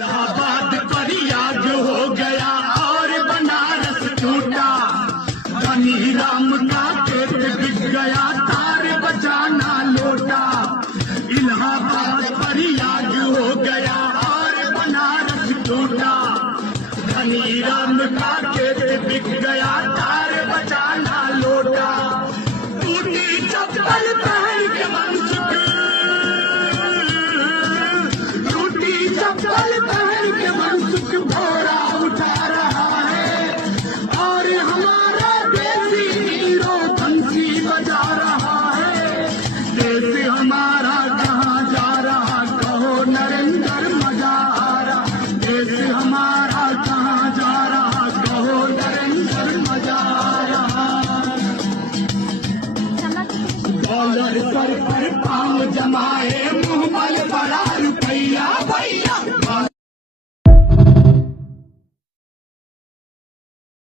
इलाहाबाद प्रयाग हो गया और बनारस टूटा, धनी राम का खेत बिक गया, तार बजाना लोटा। इलाहाबाद प्रयाग हो गया और बनारस टूटा, धनी राम का खेत बिक गया, तार